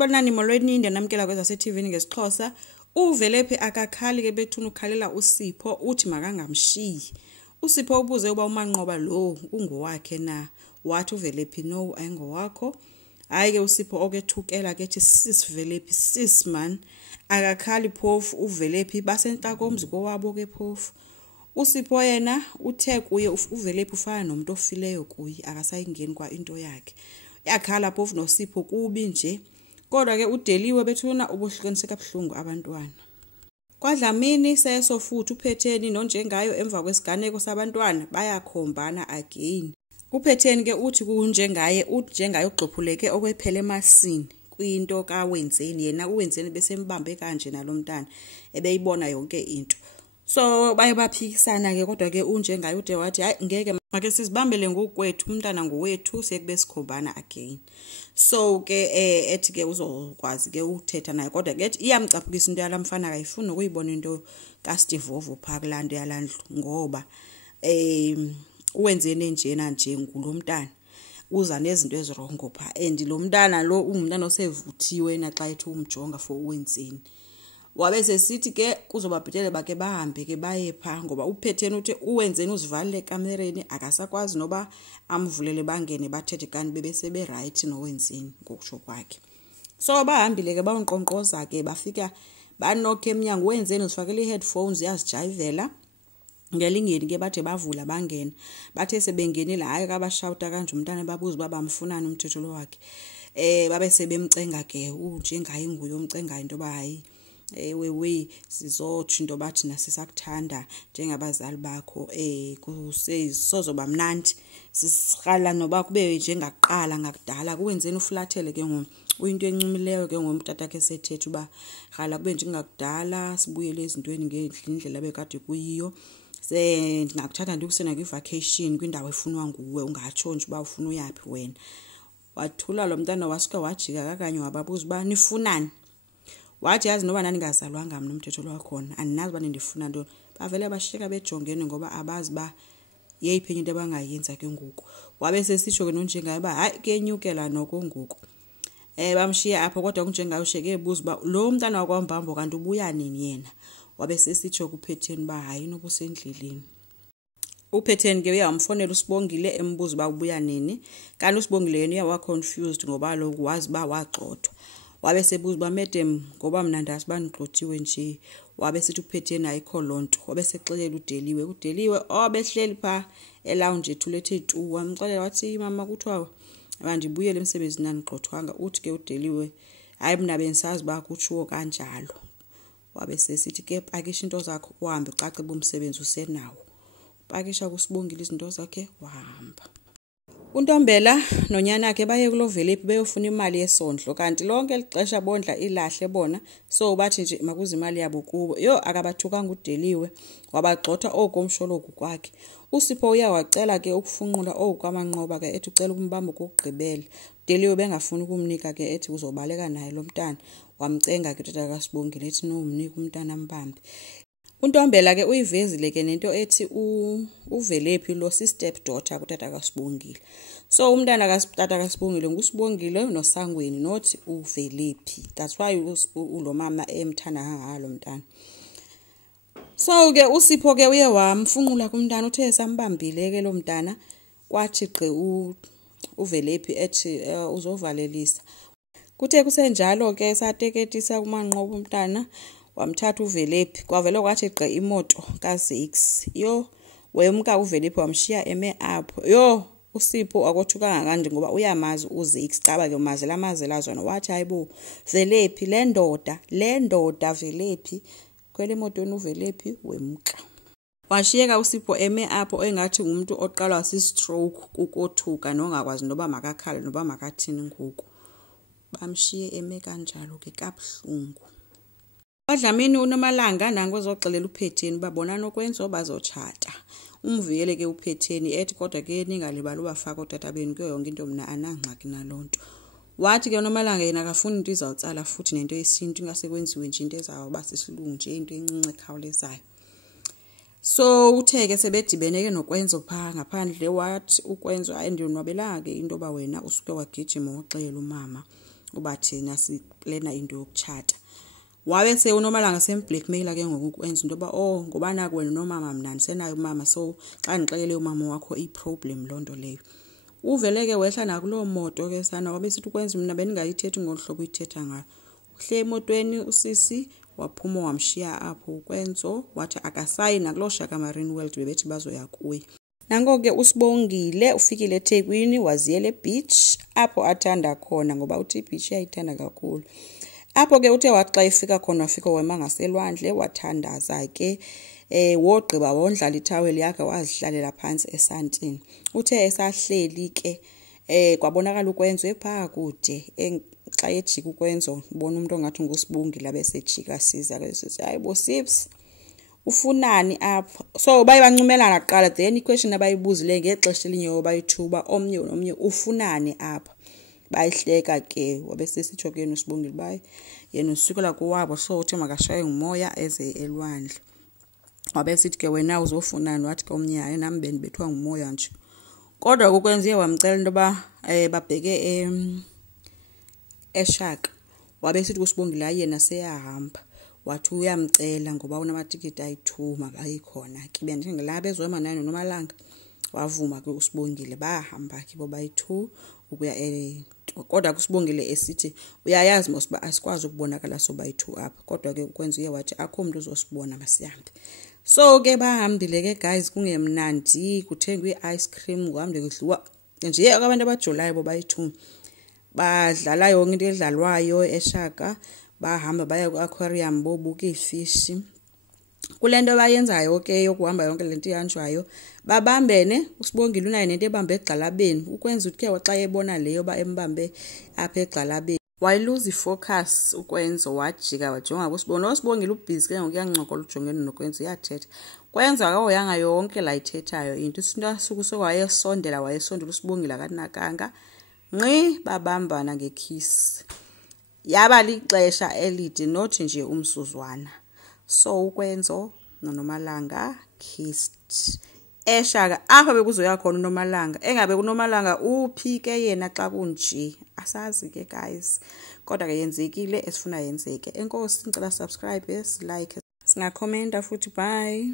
Sanibonani molweni ndiyanamkela kweza se-TV ngesixhosa. Uvelephi akakhali ke bethuna ukhalela uSipho uthi makangamshiyi. uSipho ubuze uba umanqoba lo ungowakhe na. Wathi uvelephi no ayingowakho. Hayi ke uSipho okethukela ke ethi sis Velephi sis man akakhali phofu uvelephi basenhlakomzi kowabo ke phofu. uSipho yena uthe kuye uvelephi ufana nomuntu ofileyo kuye akasayingeni kwa into yakhe. Yakhala phofu noSipho kubi nje. Kodwa ke udeliwe bethuna ubuhlukanise kabuhlungu abantwana. KwaDlamini seso futhi uphetheni nonjengayo emva kwesiganeko sabantwana bayakhombana again. Uphetheni ke uthi kunjengaye ugxophuleke okwephele emasini kwinto kaWenzeni yena uWenzeni besembambe kanje nalomntana ebeyibona yonke into. So baye baphikisana ke kodwa ke unjengaye ude wathi hayi ngeke make sizibambele ngokwethu umntana ngowethu sekube sikhombana again. So ke ethi ke uzokwazi ke uthetha naye kodwa ke iyamcaphukisa into yalamfana akayifuni ukuyibona into kaStivovo phaka lando yalandlu ngoba uWenzeni njena nje ngulomntana uza nezinto ezirongo pha and lo mntana lo umntana osevuthiwe naxa ethi umjonga for uWenzeni. Wabe sesithi ke kuzobabhitele bake bahambe ke baye pha ngoba uphetheni uthi uWenzeni uzivalile ekamereni akasakwazi noba amvulele bangene bathethe kanti bebese be right noWenzeni ngokusho kwakhe. So bahambile ke bawunqonqoza ke bafika banokhe eminyango uWenzeni uzifakele iheadphones yazijayivela. Ngelingeni ke bathe bavula bangena bathe sebengenile hayi kabashawuta kanje umntana babuza babamfunana umthetho lo wakhe. Babe sebemcenga ke njengaye nguye umcenga into ba hayi we sizothi into bathi nasisakuthanda njengabazali bakho kusezoba mnandi sisiqala noba kube njengaqala ngakudala kuWenzeni uflathele ke uyinto encumileyo ke ngomtata ke sethethe uba qala kube njengakudala sibuyele ezintweni ngendlela bekade kuyiyo. Ndingakuthanda ndikusena kwi-vacation kwindawo efunwa nguwe ungatsho nje uba ufuna uyapi wena. Wathula lo mntana wasuka wajika kakanye wababuza uba nifunani. Wathi yazi noba nandingazalwanga mina umthetho lo wakhona andinazi uba ndifuna ntoni. Bavele bashiyeka bejongene ngoba abazi ba yeyiphi into abangayenza ke ngoku. Wabe sesitsho ke nonjengaye uba hayi kenyukela noko ngoku. Bamshiya apho kodwa kunjengayo usheke ebuza uba lo mntana wakwambambo kanti ubuya nini yena. Wabe sesitsho kuphetheni uba hayi nobusendleleni. Uphetheni ke uyamfonela uSibongile embuza uba ubuya nini. Kanti uSibongile yena uyawa confused ngoba lokhu wazi uba wagxothwa. Wabe sebuza uba madam ngoba mina ndazi banigxothiwe nje. Wabe sithi uphetheni ayikho lonto. Wabe sexelela udeliwe obehleli pha elounge ethulethe tu wamxelela wathi mama kuthiwa abandibuyele emsebenzini nanigxothwanga. Uthi ke udeliwe hayi mina bensazi ba kutshiwo kanjalo. Wabe sesithi ke pakisha into zakho uhambe ucace bomsebenzi usenawo. Pakisha kuSibongile izinto zakhe wahamba. uNtombela nonyana yakhe baye kulo Velephi beyofuna imali yesondlo kanti lonke lixesha bondla ilahle bona so bathi nje makuze imali yabo kubo. Akabathukanga udeliwe wabagxotha okomshologu kwakhe. uSipho uyawacela ke ukufunqula okwamanqoba ke ethi ucela ukumbamba kokugqibela. Udeliwe bengafuni ukumnika ke ethi uzobaleka naye lo mntana. Wamcenga ke utata kaSibongile ethi nomnika umntana ambambe. uNtombela ke uyivezile ke nento ethi uVelephi lo step daughter kutata kaSibongile. So umntana kaSitata kaSibongile nguSibongile noSangweni not uVelephi. That's why ulo mama emthanda ngalo mntana. So ke uSipho ke uye wamfunqula kumntana uthe sambambile ke lo mntana kwathi gqe uVelephi ethi uzovalelisa. Kuthe kusenjalo ke sateketisa kumanqoba umntana wamthatha uVelephi kwavele kwathi gqe imoto kaZakes. Wemka uVelephi wamshiya eme apho. uSipho akothukanga kanje ngoba uyamazi uZakes caba ke umazela amazelazwana wathi hayibo Velephi le ndoda Velephi kwele emotweni uVelephi wemka. Washiyeka uSipho eme apho engathi umuntu oqalwa si-stroke ukothuka nongakwazi noba makakhale noba makathini ngoku. Bamshiye eme kanjalo ke kabuhlungu. KwaDlamini uNomalanga nangu ezoxelela uphetheni babona noKwenzo bazotshata. Umvuyele ke uphetheni ethi kodwa ke ningalibali ubafaka utata benu kuyo yonke into mina anangxaki nalonto. Wathi ke uNomalanga yena akafuni into izawutsala futhi nento yesintu ingasekwenziwe nje into ezawuba sisilungu nje into encinci ekhawulezayo. So utheke sebedibene ke noKwenzo pha ngaphandle wathi uKwenzo ayindonwabelanga ke into ba wena usuke wagijima uxelela umama uba thina siplena into yokuchata. Wabe uNomalanga semblackmaila ke ngoku ukwenza into yoba ngoba naku wena nomama mina ndisenayo umama, so xa ndixelele umama wakho iproblem loo nto leyo. Uvele ke wehla nakuloo moto ke sana wabe sithi ukwenza mina bendingayithethi ngolu hlobo uyithetha ngayo. Uhle emotweni usisi waphuma wamshiya apho ukwenzo wathi akasayi nakuloo Shaka Marine World bebethi bazoya kuye. Nango ke uSibongile ufikile eThekwini waziyela ebeach apho athanda khona ngoba uthi ibeach yayithanda kakhulu. Apho ke uthe waxa efika khona wafika wema ngaselwandle wathandaza ke wogqiba wondlala ithaweli yakhe wazihlalela phansi esantini. Uthe esahleli ke kwabonakala ukwenzo epha kude xa ejika ukwenzo ubona umuntu ongathi nguSibongile abesejika siza ke sithi hayibo Sibs ufunani apha. So baye bancumelana kuqala then iquestion abayibuzile ngexesha elinye obayithuba omnye nomnye ufunani apha. Bayihleka ke wabesesitsho ke noSibongile bayi yena usukela kuwabo so uthi makashaye ngumoya eze elwandle. Wabesithi ke wena uzofunani wathi ke omnye hayi nami bendibethwa ngumoya nje. Kodwa ukwenziwe wamcela into ba babheke eShaka. Wabesithi kuSibongile hayi yena seyahamba. Wathi uyamcela ngoba unamatikiti ayi2 mabayikhona ke bendingela bezoma nayo noMalanga. Wavuma ke uSibongile bahamba ke bobayi2 ukuya kodwa kuSibongile esithi uyayazi mosiba asikwazi ukubonakala sobayi2 apha kodwa ke ukwenza wathi akho umuntu uzosibona masihambe. So ke bahambile ke guys kungemnandi kuthengwe ice cream kuhambe kudliwa nje abantu abajolayo bobayi2 badlala yonke into edlalwayo eShaka bahamba baya ku-aquarium bobuka ifish. Kulento bayenzayo ke yokuhamba yonke lento ihanjwayo babambene uSibongile unayo nento ebambe egxalabeni ukwenza uthi ke xa ebona leyo ba embambe apha egxalabeni wayiluza ifocus ukwenza wajika wajonga uSibongile ubhizi ke ngokuyancokola ujongene nokwenza uyathetha kwenza akahoyanga yonke la ithethayo into isinto asuku sowayesondela uSibongile akatinakanga ngqi babambana ngekiss. Yaba lixesha elide not nje umsuzwana. So ukwenzo noNomalanga kissed eShaka apha bekuzoya khona uNomalanga engabe kuNomalanga uphike yena xa kunje asazi ke guys kodwa ke yenzekile esifuna yenzeke. Enkosi ngicela subscribe like singakhomenta futhi bye.